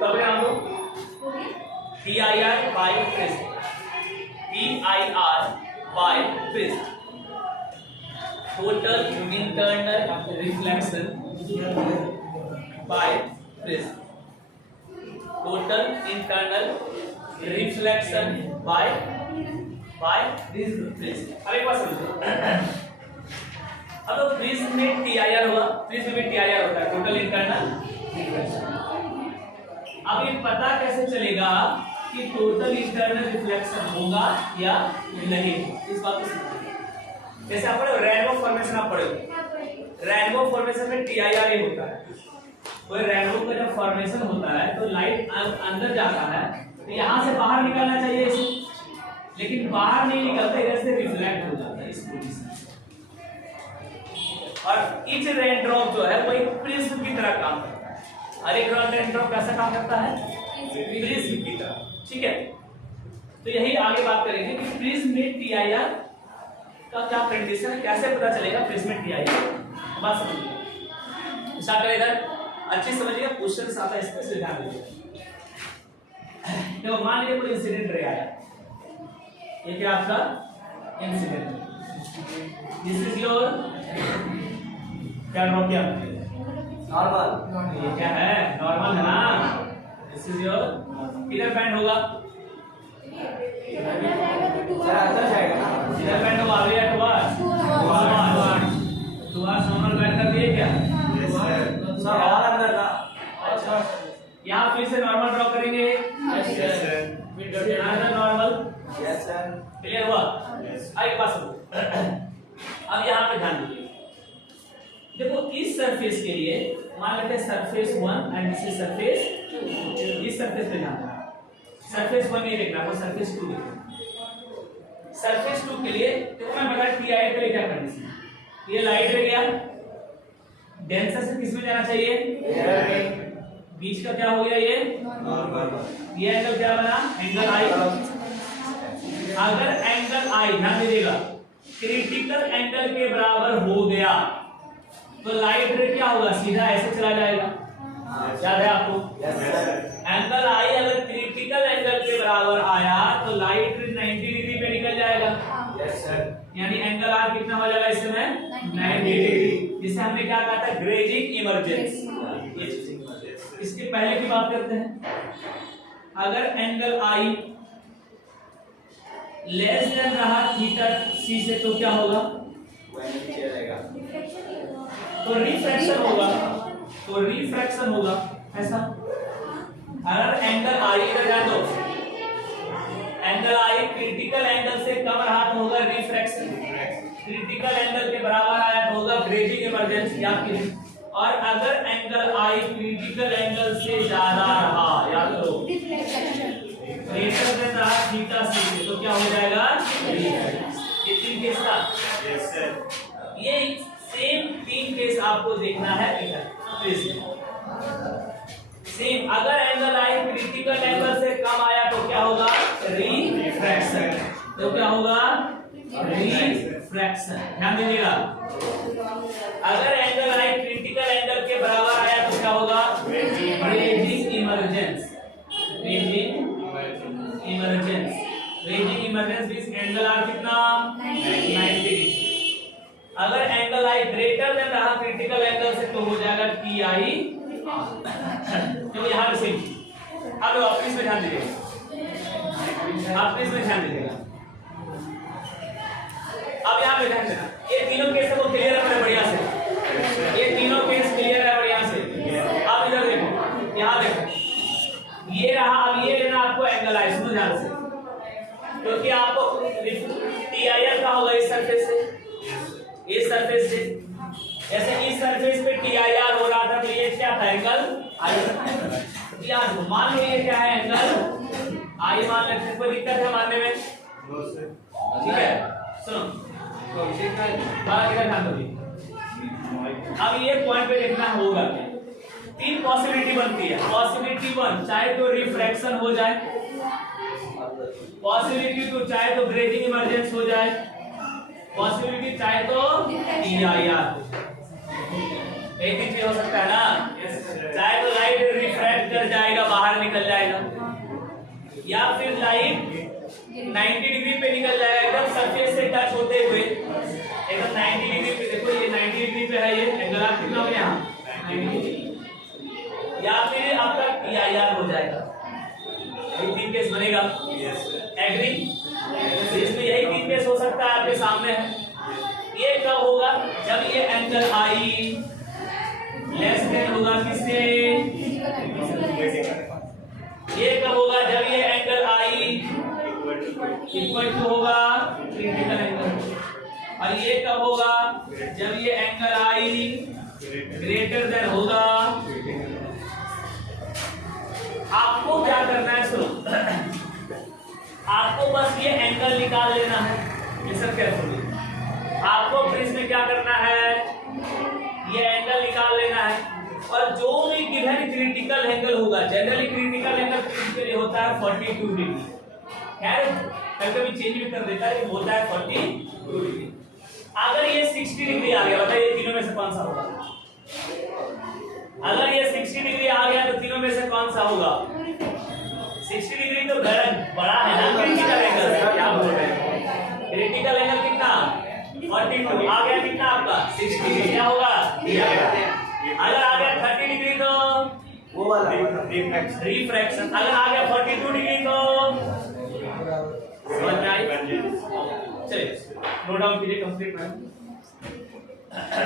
तब हम लोग TIR by prism, TIR by prism, total internal reflection by prism, total internal reflection by prism. अब एक बात समझो, अब प्रिज्म में TIR होगा, प्रिज्म में TIR होता है टोटल इंटरनल रिफ्लेक्शन। अब ये पता कैसे चलेगा कि टोटल इंटरनल रिफ्लेक्शन होगा या नहीं, इस बात को समझिए। जैसे आप पढ़े रेनबो फॉर्मेशन, आप पढ़े रेनबो फॉर्मेशन में TIR होता है। कोई रेनबो का जब फॉर्मेशन होता है तो लाइट अंदर जाता है तो यहाँ से बाहर निकलना चाहिए इसे, लेकिन बाहर नहीं निकलता, इधर से रिफ्लेक्ट हो जाता है इस पोजीशन से। और ईच रेन ड्रॉप जो है वो एक प्रिज्म की तरह काम करता है। हर एक रेन ड्रॉप कैसा काम करता है? प्रिज्म की तरह। ठीक है, तो यही आगे बात करेंगे कि प्रिज्म में TIR का क्या कंडीशन है, कैसे पता चलेगा प्रिज्म में TIR। बात समझिए, स्टार्ट करें इधर, अच्छे समझिएगा, क्वेश्चन आता है इसमें से ध्यान दीजिए। तो मान लीजिए कोई इंसिडेंट रे आया, ये क्या आपका इंसिडेंट, दिस इज योर क्या ड्रॉप किया नॉर्मल, ये क्या है नॉर्मल है ना, दिस इज योर किधर बैंड होगा, इधर बैंड होगा, अभी टुवर्ड्स नॉर्मल बैंड कर दिए क्या सर, और अंदर का। अच्छा, यहाँ फिर से नॉर्मल ड्रॉ करेंगे, यस सर, फिर another normal, yes sir, clear हुआ। आगे पास अब यहाँ पे ध्यान दीजिए, देखो इस सरफेस के लिए मान लेते हैं surface 1 and this is surface 2, इस सरफेस पे ध्यान देना, सरफेस 1 नहीं देखना, आपको सरफेस 2 देखना। सरफेस 2 के लिए देखो मैं बता TIR के लिए क्या कंडीशन, ये लाइट रे गया, डेंसर से किस में जाना चाहिए, बीच का क्या हो गया, ये एंगल क्या बना, एंगल आई। अगर एंगल आई ध्यान दीजिएगा क्रिटिकल एंगल के बराबर हो गया तो लाइट रे क्या होगा, सीधा ऐसे चला जाएगा, याद है आपको, एंगल आई अगर क्रिटिकल एंगल के बराबर आया तो लाइट रे 90 डिग्री पे निकल जाएगा, यस सर, यानी एंगल आर कितना हो जाएगा इस समय 90 डिग्री, जिसे हमने क्या कहा था, ग्रेजिंग इमर्जेंस। इसके पहले की बात करते हैं, अगर एंगल आई लेस देन रहा थीटा सी से तो क्या होगा, तो रिफ्रैक्शन होगा, ऐसा। अगर एंगल आई इधर जाए तो एंगल आई क्रिटिकल एंगल से कम रहा तो होगा रिफ्रैक्शन, क्रिटिकल एंगल के बराबर आया तो होगा ग्रेजिंग इमर्जेंस, याद कीजिए। और अगर एंगल आई क्रिटिकल एंगल से ज्यादा रहा, याद करो ग्रेटर देन रहा थीटा सी से तो क्या हो जाएगा, ये 3 केस था, यस सर, ये सेम 3 केस आपको देखना है इधर प्रिज्म। सेम अगर एंगल आई क्रिटिकल एंगल से कम आया तो क्या होगा, रिफ्रैक्शन, तो क्या होगा, रिफ्रैक्शन, ध्यान दीजिएगा। अगर एंगल आई क्रिटिकल एंगल के बराबर आया तो क्या होगा, grazing emergence, means angle r कितना 90 डिग्री। अगर एंगल आई ग्रेटर देन रहा क्रिटिकल एंगल से तो हो जाएगा TI, तो यहाँ पे सेम। अब आप इसमें ध्यान दीजिएगा, अब यहाँ पे ध्यान देना, ये तीनों केस को क्लियर है बढ़िया से, ये तीनों केस क्लियर है बढ़िया से। अब इधर देखो, यहाँ देखो, ये रहा, अब ये लेना आपको एंगल आई, सुनो ध्यान से, क्योंकि आपको TIR का होगा इस सरफेस से, जैसे इस सरफेस पे TIR हो रहा था तो ये क्या था, एंगल आई। यार मान लो ये क्या है, एंगल आई मान लेते हैं, कोई दिक्कत है मानने में, ठीक है। सुनो अब ये पॉइंट पे देखना होगा क्या, 3 पॉसिबिलिटी बनती है। पॉसिबिलिटी 1 चाहे तो रिफ्रैक्शन हो जाए, पॉसिबिलिटी 2 चाहे तो ग्रेजिंग इमर्जेंस हो जाए, पॉसिबिलिटी चाहे तो TIR, एक ही चीज हो सकता है ना, चाहे तो या फिर लाइन 90 डिग्री पे निकल जाएगा, एकदम सरफेस से टच होते हुए एकदम 90 डिग्री पे। देखो ये 90 डिग्री पे है, ये एंगल आप कितना हो गया यहाँ 90 डिग्री। या फिर आपका PIR हो जाएगा। ये तीन केस बनेगा। एग्री? इसमें यही तीन केस हो सकता है, आपके सामने है। ये कब होगा? जब ये एंगल I लेस देन होगा किससे? ये कब होगा? जब ये एंगल I इक्वल टू होगा क्रिटिकल एंगल। और ये कब होगा? जब ये एंगल I ग्रेटर देन होगा। आपको क्या करना है? सुनो, आपको बस ये एंगल निकाल लेना है। Listen carefully. आपको प्रिज्म में क्या करना है? ये एंगल निकाल लेना है। और जो भी गिवन क्रिटिकल एंगल होगा, जनरली क्रिटिकल एंगल प्रिज्म होता है 42 डिग्री। खैर कभी चेंज भी कर देता है, लेकिन होता है 42 डिग्री। अगर ये 60 डिग्री आ गया, बताइए तीनों में से कौन सा होगा? अगर ये 60 डिग्री आ गया तो तीनों में से कौन सा होगा? 60 डिग्री तो बड़ा है ना क्रिटिकल एंगल। क्या बोल रहे हैं? क्रिटिकल एंगल कितना? 42 आ गया। कितना आपका 60 डिग्री क्या होगा? अगर आ गया 30 डिग्री तो वो वाला रिफ्रैक्शन। अगर आ गया 42 डिग्री तो समझ में आई? चलिए नोट डाउन कीजिए कंप्लीट।